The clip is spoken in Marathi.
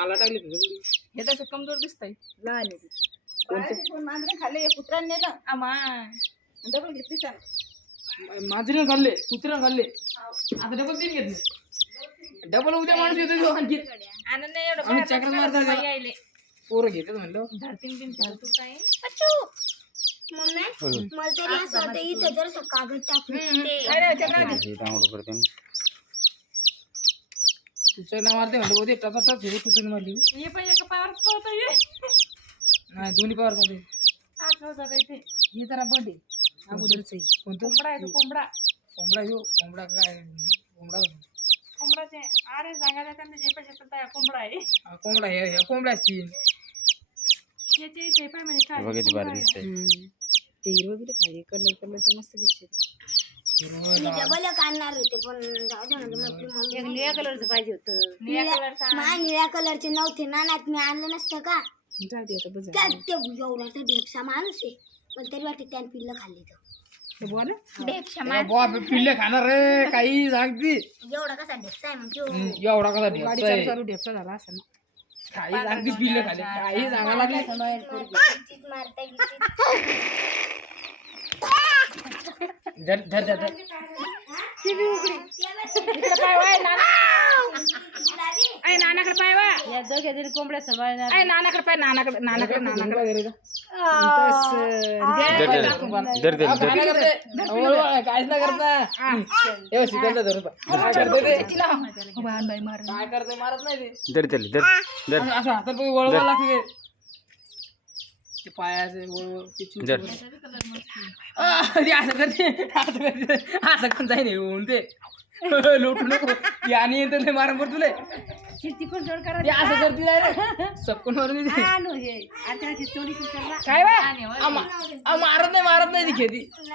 आला टाकले तुझं हे त्याचं कमजोर दिसतंय लहान आहे ती. बाळाचे दोन मांजरे खाल्ले कुत्र्याने नेलं आमाय डबल घेतली त्यानं. माझीने खाल्ले कुत्र्याने खाल्ले आता डबल 3 घेतले डबल उद्या माणूस येतो तो आणखी आनंद एवढं आम्ही चक्र मारतात बाई आले पोरं घेतात म्हणलं धरतीन बिन धरतू काय मम्मी मला तरी असं वाटतं इथं जर कागद टाकून ते तुझं नाव मारते म्हणलं उद्या टच हे तुझं मारली हे पण एका पायावरच पळतोय नाही दोन्ही पावर चालते आठवतात इथे हे जरा बंद आहे अगोदरच आहे कोणतं कोंबडा आहे तो कोंबडा कोंबडा यो कोंबडा काय कोंबडा कोंबडाचे अरे सांगायला त्यांना जे पैसे येतात कोंबडा आहे कोंबडा हे कोंबडा असतील याच्या इथे पाय म्हणजे काय ते हिरवं बिरं खाली कलरचे मस्त दिसते. मी डबल आणणार होते पण जाऊ दे म्हणजे आपली मम्मी एक निळ्या कलरचं पाहिजे होतं. निळ्या कलरचा मला निळ्या कलरचे नव्हते नानात मी आणलं नसतं का जाऊ दे आता बस त्यात ते एवढा ढेपसा माणूस आहे पण तरी वाटते त्याने पिल्लं खाल्ली तर बोल ढेपशा पिल्ले खाणार रे काही सांगती एवढा कसा ढेपसा आहे मग तो एवढा कसा गाडी ढेपचा चालू आहे चालू ढेपसा झाला असं ना. काही सांगती पिल्ले खाले काही सांगा लागले चित मारता धर धर धर धर. इकडे पाय वाय नाना ऐ नानाकडे पाय वा या दोघे जरी कोंबड्या सांभाळणार ऐ नानाकडे पाय नानाकडे काहीच नाही करता शिकवलं धरून काय करतोय ते काय करतोय मारत नाही ते असं हातात वळवा लागते ते पायाचे वळवळ ते चूक असं करते असं पण जाईन होऊन ते लुटू नको याने येतं मारून पड तुले किती पण जोड करा ते असं करते रे सपकून मारून देते आणू हे आता चोरी करला काय बा मारत नाही ती खेती